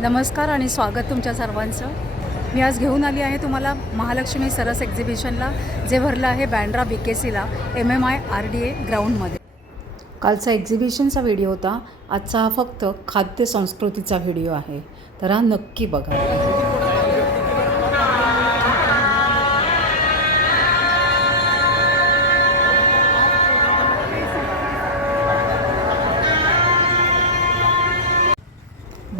नमस्कार आणि स्वागत तुमच्या सर्वांचं. मी आज घेऊन आली आहे तुम्हाला महालक्ष्मी सरस एक्झिबिशनला जे भरलं आहे बँड्रा बी के सीला M M I R D A ग्राउंडमध्ये कालचा एक्झिबिशनचा व्हिडिओ होता. आजचा हा फक्त खाद्य संस्कृतीचा व्हिडिओ आहे. तर हा नक्की बघा.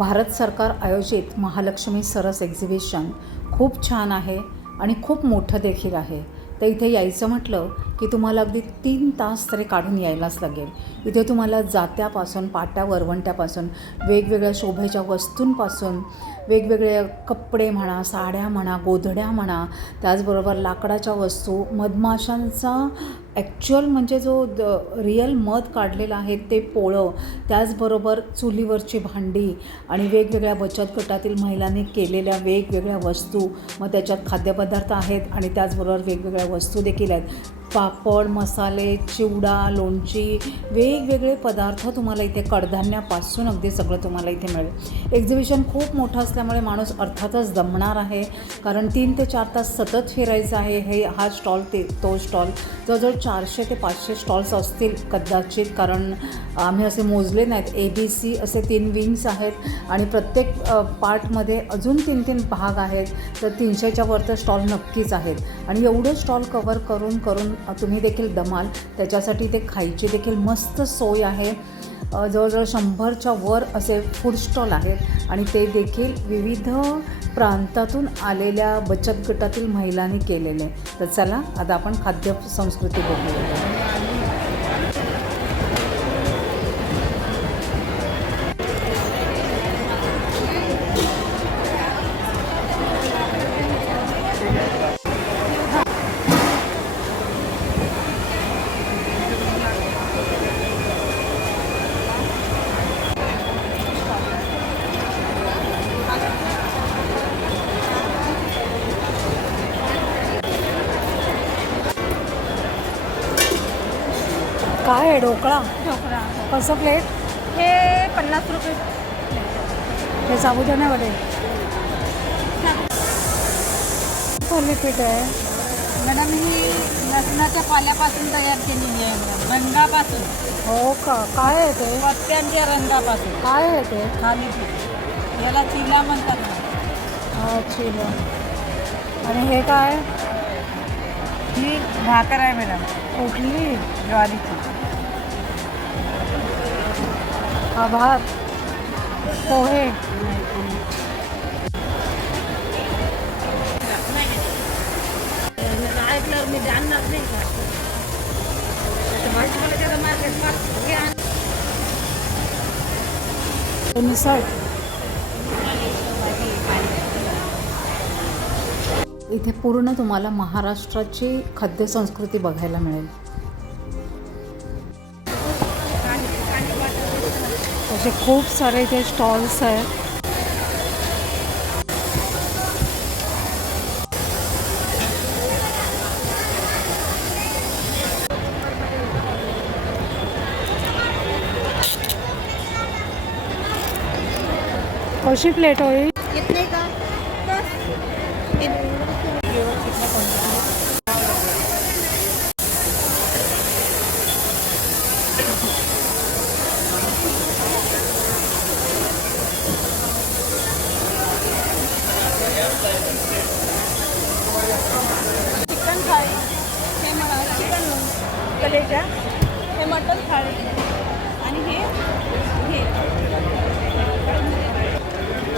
भारत सरकार आयोजित महालक्ष्मी सरस एक्झिबिशन खूप छान आहे आणि खूप मोठं देखील आहे. तर इथे यायचं म्हटलं की तुम्हाला अगदी तीन तास तरी काढून यायलाच लागेल. इथे तुम्हाला जात्यापासून पाट्या वरवंट्यापासून वेगवेगळ्या शोभेच्या वस्तूंपासून वेगवेगळे कपडे म्हणा साड्या म्हणा गोधड्या म्हणा त्याचबरोबर लाकडाच्या वस्तू मधमाशांचा ॲक्च्युअल म्हणजे जो द रिअल मध काढलेला आहे ते पोळं त्याचबरोबर चुलीवरची भांडी आणि वेगवेगळ्या बचत गटातील महिलांनी केलेल्या वेगवेगळ्या वस्तू मग त्याच्यात खाद्यपदार्थ आहेत आणि त्याचबरोबर वेगवेगळ्या वस्तू देखील आहेत. पापड मसाले चिवडा लोणची वेगवेगळे पदार्थ तुम्हाला इथे कडधान्यापासून अगदी सगळं तुम्हाला इथे मिळेल. एक्झिबिशन खूप मोठं असल्यामुळे माणूस अर्थातच दमणार आहे कारण तीन ते चार तास सतत फिरायचं आहे हे हा स्टॉल ते तो स्टॉल जवळजवळ चारशे ते पाचशे स्टॉल्स असतील कदाचित कारण आम्ही असे मोजले नाहीत. ए बी सी असे तीन विंग्स आहेत आणि प्रत्येक पार्टमध्ये अजून तीन तीन भाग आहेत. तर तीनशेच्या वर तर स्टॉल नक्कीच आहेत. आणि एवढे स्टॉल कवर करून करून तुम्ही देखील दमाल. त्याच्यासाठी ते खायची देखील मस्त सोय आहे. जवळजवळ शंभरच्या वर असे फूड स्टॉल आहेत. आणि ते देखील विविध प्रांतातून आलेल्या बचत गटातील महिलांनी केलेले. तर चला आता आपण खाद्य संस्कृती pouco. काय आहे ढोकळा? ढोकळा कसं प्लेट हे पन्नास रुपये हे साबुदाणे वडे. थालीपीठ आहे. मॅडम ही लसणाच्या पाल्यापासून तयार केलेली आहे. मॅडम रंगापासून. हो का? काय आहे ते? पत्त्यांच्या रंगापासून. काय आहे ते? थालीपीठ याला चिला म्हणतात ना. अच्छा आणि हे काय? ही भाकर आहे मॅडम कुठली ज्वारीची हा भात पोहे ऐकल्यावर मी जाणणार नाही का मिसळ इथे पूर्ण तुम्हाला महाराष्ट्राची खाद्यसंस्कृती बघायला मिळेल. असे खूप सारे इथे स्टॉल्स आहेत. कशी प्लेट होईल? कितने का? चिकन थाळी हे चिकन कलेजा हे मटन थाळी. आणि हे हे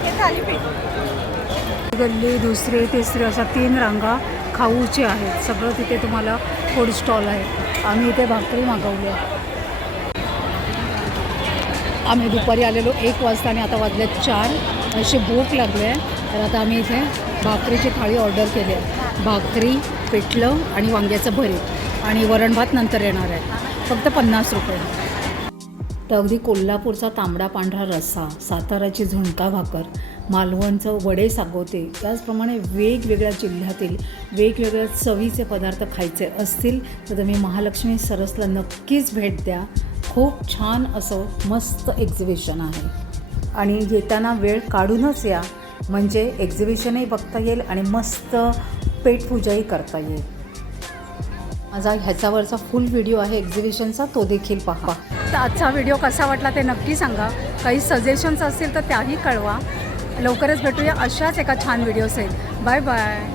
हे थालीपीठ. गल्ली दुसरी तिसरी अशा तीन रांगा खाऊचे आहेत. सगळं तिथे तुम्हाला फूड स्टॉल आहे. आम्ही इथे भाकरी मागवली आहे. आम्ही दुपारी आलेलो एक वाजता आणि आता वाजले चार. अशी भूक लागली आहे. तर आता आम्ही इथे भाकरीची थाळी ऑर्डर केली आहे. भाकरी पिठलं आणि वांग्याचं भरीत. आणि वरण भात नंतर येणार आहे. फक्त पन्नास रुपये. तर अगदी कोल्हापूरचा तांबडा पांढरा रस्सा साताराची झुणका भाकर मालवणचं वडे सागोते. त्याचप्रमाणे वेगवेगळ्या जिल्ह्यातील वेगवेगळ्या चवीचे पदार्थ खायचे असतील तर तुम्ही महालक्ष्मी सरसला नक्कीच भेट द्या. खूप छान असं मस्त एक्झिबिशन आहे. आणि येताना वेळ काढूनच या. म्हणजे एक्झिबिशनही बघता येईल आणि मस्त पेटपूजाही करता येईल. माझा ह्याच्यावरचा फुल व्हिडिओ आहे एक्झिबिशनचा तो देखील पहा. तर आजचा व्हिडिओ कसा वाटला ते नक्की सांगा. काही सजेशन्स असतील तर त्याही कळवा. लवकरच भेटूया. अशाच एका छान व्हिडिओ बाय बाय